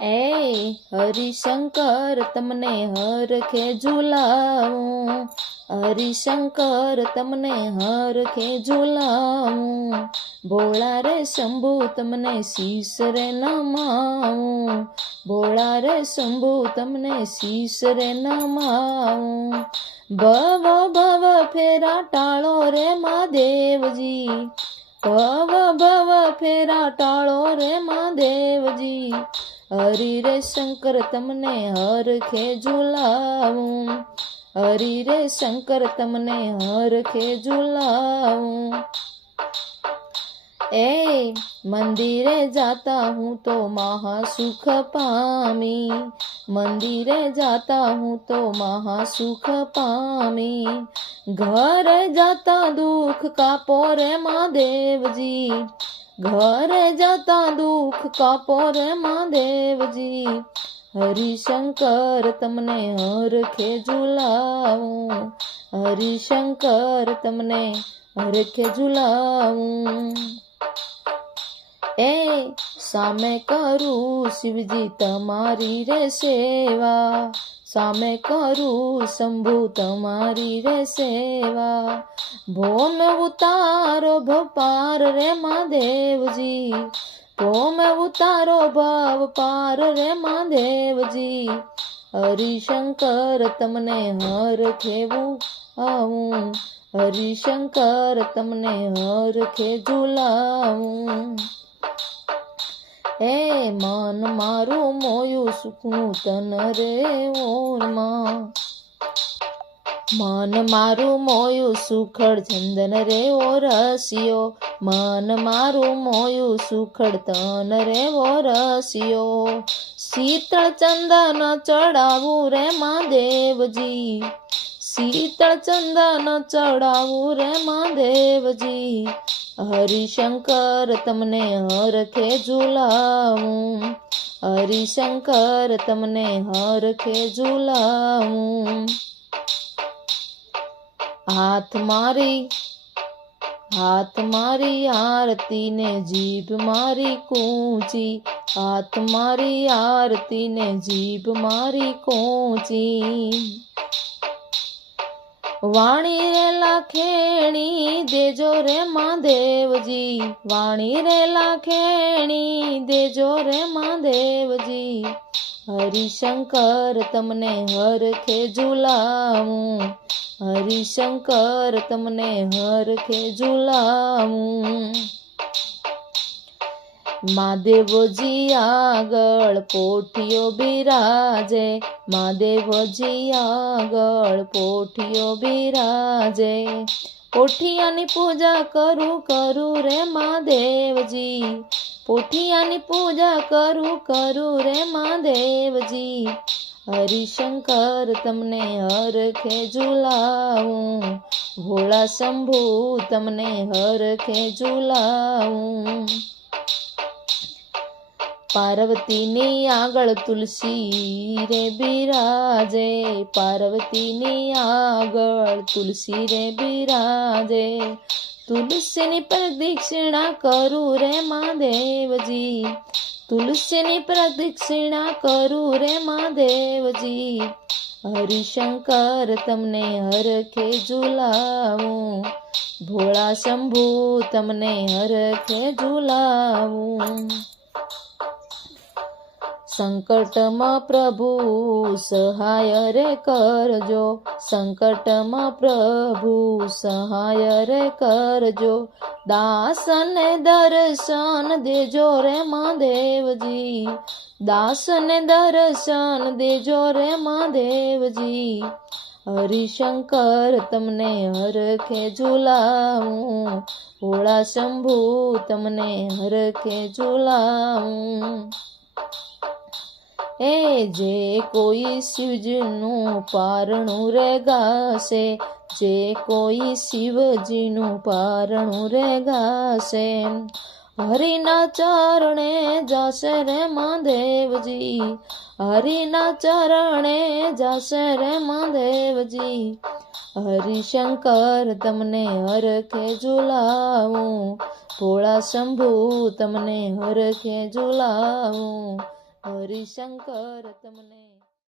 એ હરિશંકર તમને હરખે ઝુલાવું, હરિશંકર તમને હરખે ઝુલાવું, ભોળા રે શંભુ તમને શીશ રે નમાવું, ભોળા રે શંભુ તમને શીશ રે નમાવું, ભવ ભવ ફેરા ટાળો રે મહાદેવજી, ભવ ભવ ફેરા ટાળો રે મહાદેવજી, હરિ રે શંકર તમને હરખે ઝુલાવું, હરિ રે શંકર તમને હરખે ઝુલાવું. એ મંદિરે જાતા હું તો મહાસુખ પામી, મંદિરે જાતા હું તો મહાસુખ પામી, ઘરે જાતા દુઃખ કાપો રે મહાદેવજી, ઘરે જતા દુઃખ કાપો રે મહાદેવજી, હરિશંકર તમને હરખે ઝુલાવું, હરિશંકર તમને હરખે ઝુલાવું. એ સામે કરું શિવજી તમારી રે સેવા, સામે કરું શંભુ તમારી રે સેવા, ભોમ ઉતારો ભપાર રે મહાદેવજી, ભોમ ઉતારો ભવ પાર રે મહાદેવજી, હરિશંકર તમને હરખેવું આવું, હરિશંકર તમને હરખે ઝુલાવું. એ મન મારું મોયું સુખનું તન રે ઓરમાં, મન મારું મોયું સુખડ ચંદન રે ઓરસિયો, મન મારું મોયું સુખડ તન રે ઓરસિયો, શીતળ ચંદન ચડાવું રે મહાદેવજી, શીતળ ચંદન ચડાવું રે મહાદેવજી, હરિશંકર તમને હરખે ઝુલાવું, હરિશંકર તમને હરખે ઝુલાવું. હાથ મારી આરતી ને જીભ મારી કૂંચી, હાથ મારી આરતી ને જીભ મારી કૂંચી, વાણી રે લાખેણી દેજો રે મહાદેવજી, વાણી રે લાખેણી દેજો રે મહાદેવજી, હરિશંકર તમને હરખે ઝુલાવું, હરિશંકર તમને હરખે ઝુલાવું. મહાદેવજી આગળ પોઠિયો બિરાજે, મહાદેવજી આગળ પોઠિયો બિરાજે, પોઠિયાની પૂજા કરું રે મહાદેવજી, પોઠિયાની પૂજા કરું રે મહાદેવજી, હરિશંકર તમને હરખે ઝુલાવું, ભોળા શંભુ તમને હરખે ઝુલાવું. પાર્વતીની આગળ તુલસી રે બિરાજે, પાર્વતીની આગળ તુલસી રે બિરાજે, તુલસીની પ્રદક્ષિણા કરું રે મહાદેવજી, તુલસીની પ્રદક્ષિણા કરું રે મહાદેવજી, હરિશંકર તમને હરખે ઝુલાવું, ભોળા શંભુ તમને હરખે ઝુલાવું. સંકટમાં પ્રભુ સહાય રે કરજો, સંકટમાં પ્રભુ સહાય રે કરજો, દાસને દર્શન દેજો રે મહાદેવજી, દાસને દર્શન દેજો રે મહાદેવજી, હરિશંકર તમને હરખે ઝુલાવું, ભોળા શંભુ તમને હરખે ઝુલાવું. એ જે કોઈ શિવજીનું પારણું રે ગાશે, જે કોઈ શિવજીનું પારણું રે ગાશે, હરિના ચરણે જશે રે મહાદેવજી, હરિના ચરણે જશે રે મહાદેવજી, હરિશંકર તમને હરખે ઝુલાવું, ભોળા શંભુ તમને હરખે ઝુલાવું, હરિશંકર તમને